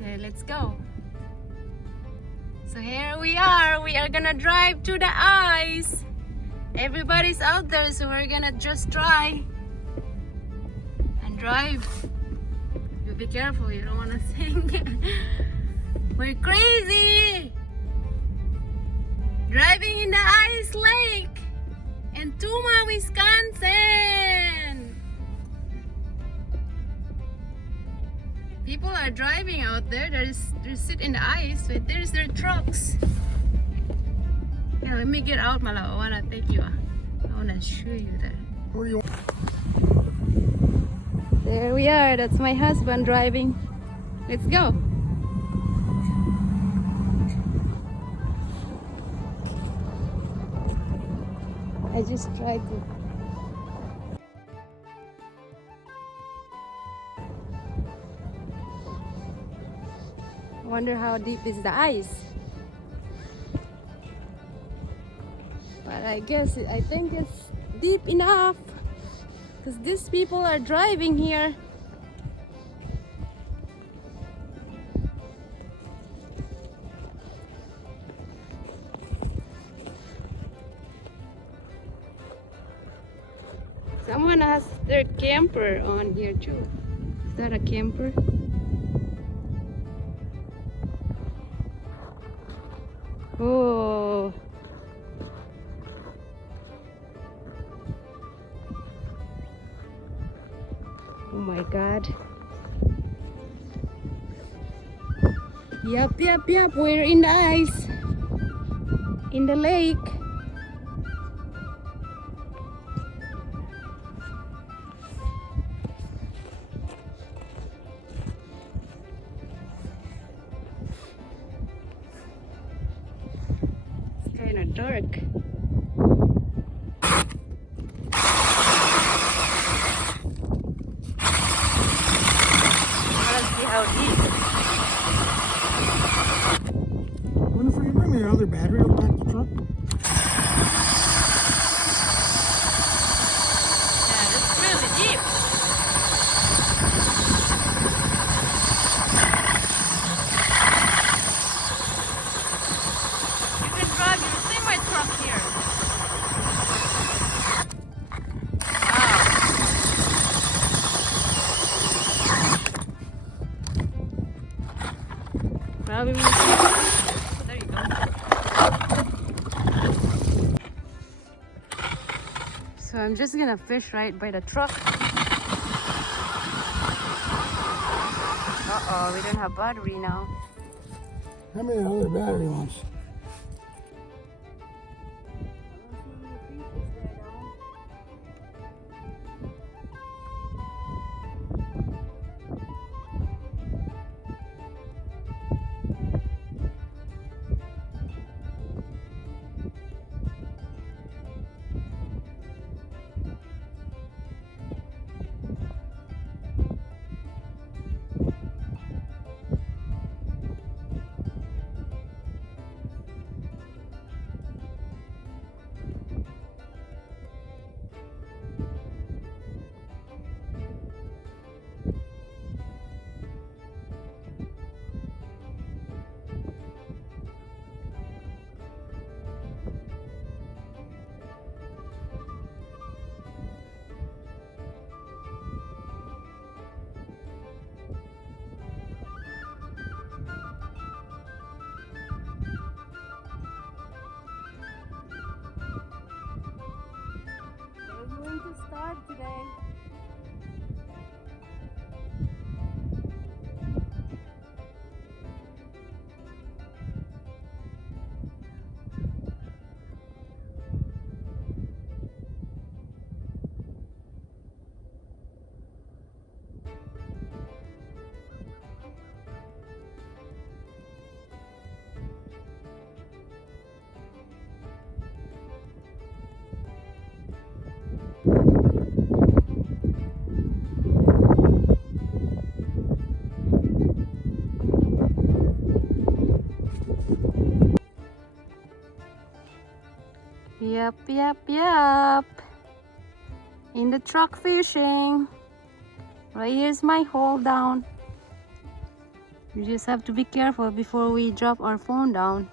So let's go. So here we are gonna drive to the ice. Everybody's out there, so we're gonna just try and drive. You be careful, you don't wanna sink. We're crazy! Driving in the ice lake in Tuma, Wisconsin. People are driving out there. They sit in the ice, but there's their trucks. Yeah, let me get out, my love. I wanna take you. I wanna show you that. Where do you want? There we are. That's my husband driving. Let's go. I just tried to. Wonder how deep is the ice. But I think it's deep enough because these people are driving here. Someone has their camper on here too. Is that a camper? Oh. Oh my God. Yep, we're in the ice. In the lake. It's kind of dark. How deep. Winaflor, you bring me another battery up back the truck? Yeah, that's really deep. You can drive your semi-truck here. Wow. Probably there you go. So I'm just gonna fish right by the truck. Uh-oh, we don't have battery now. How many other battery ones? Start today. Yep. In the truck fishing. Right here's my hole down. We just have to be careful before we drop our phone down.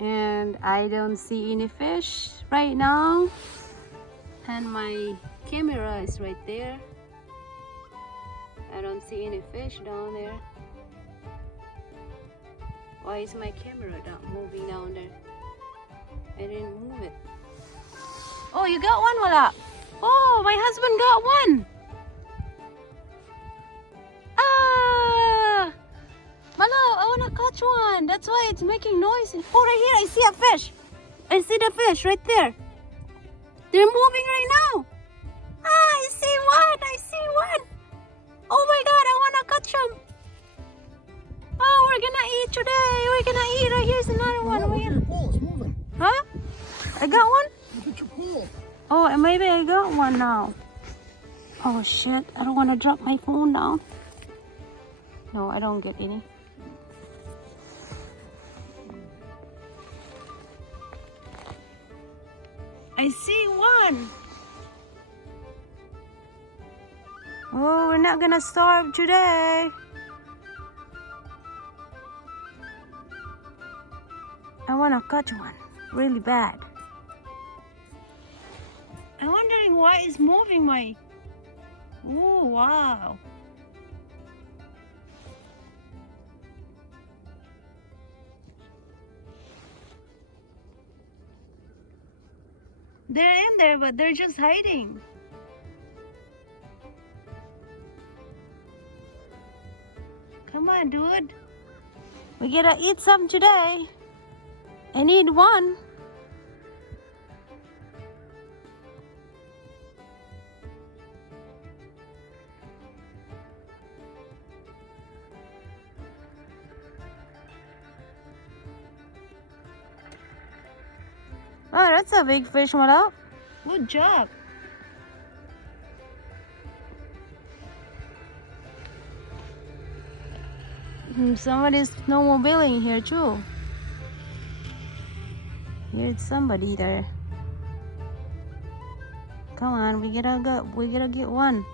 And I don't see any fish right now. And my camera is right there. I don't see any fish down there. Why is my camera not moving down there? I didn't move it. Oh, you got one, wala? Oh, my husband got one. Ah! Malo, I wanna catch one. That's why it's making noise. Oh, right here, I see a fish. I see the fish right there. They're moving right now. Ah, I see one. I see one. Oh my God, I wanna catch them. Oh, we're gonna eat today. We're gonna eat. Right here's another one. Look at your pole, it's moving. Huh? I got one? Look at your pole. Oh, and maybe I got one now. Oh shit, I don't want to drop my phone down. No, I don't get any. I see one. Oh, we're not gonna starve today. I wanna catch one really bad. I'm wondering why it's moving my... Oh, wow. They're in there, but they're just hiding. Come on, dude. We gotta eat some today. I need one. Oh, that's a big fish, Mala. Good job. Somebody's snowmobiling here too. Here's somebody there. Come on, we gotta get one.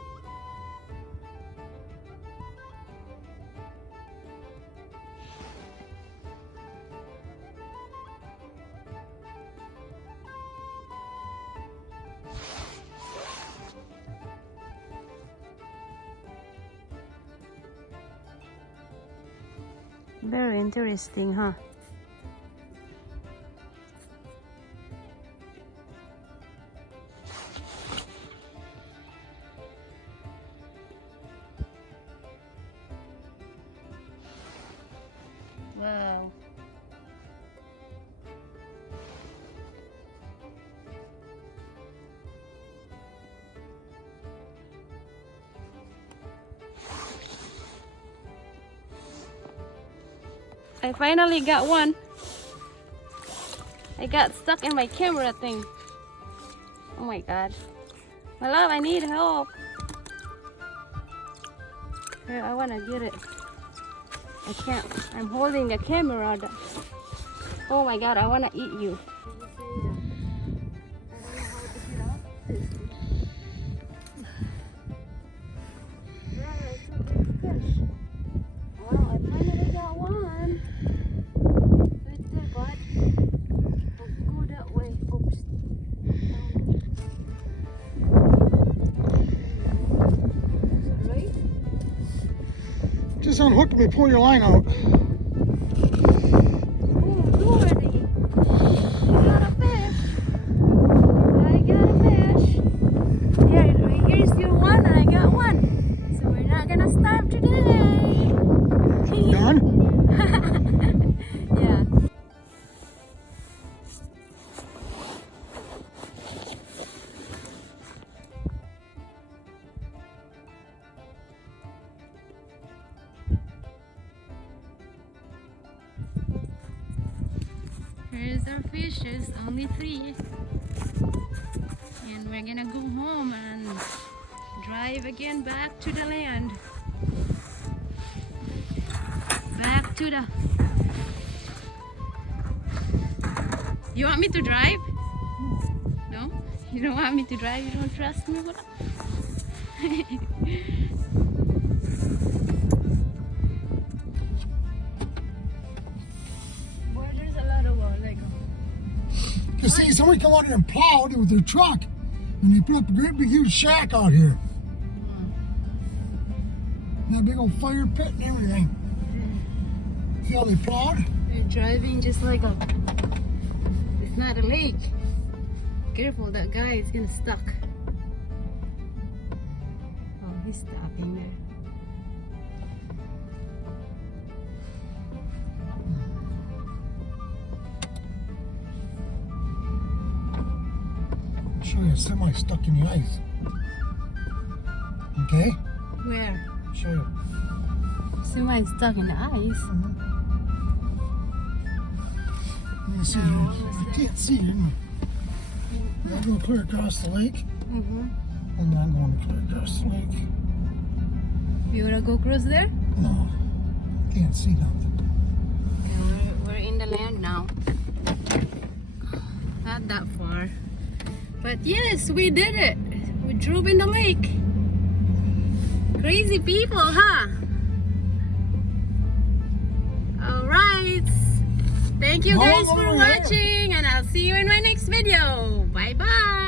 Very interesting, huh? Wow. I finally got one. I got stuck in my camera thing. Oh my God. My love, I need help. Here, I wanna get it. I can't. I'm holding the camera. Oh my God, I wanna eat you. Wow, I finally got one. Right there, bud. Don't go that way. Oops. Is that right? Just unhook me, pull your line out. Here's our fish. There's only 3. And we're gonna go home and drive again back to the land. Back to the... You want me to drive? No? You don't want me to drive? You don't trust me? Because see, somebody come out here and plowed with their truck, and they put up a great big huge shack out here. And that big old fire pit and everything. See how they plowed? You're driving just like a... It's not a lake. Careful, that guy is gonna stuck. Oh, he's stopping there. I'll show you a semi stuck in the ice. Okay? Where? Show you. Somebody's stuck in the ice. Let me see No, here. what was I that? can't see it. I'm going clear across the lake. Mm-hmm. And I'm going to clear across the lake. You wanna go cross there? No, can't see nothing. Yeah, we're in the land now. Not that far. But yes, we did it. We drove in the lake. Crazy people, huh? Alright. Thank you No, guys no, for no, yeah. watching, and I'll see you in my next video. Bye bye.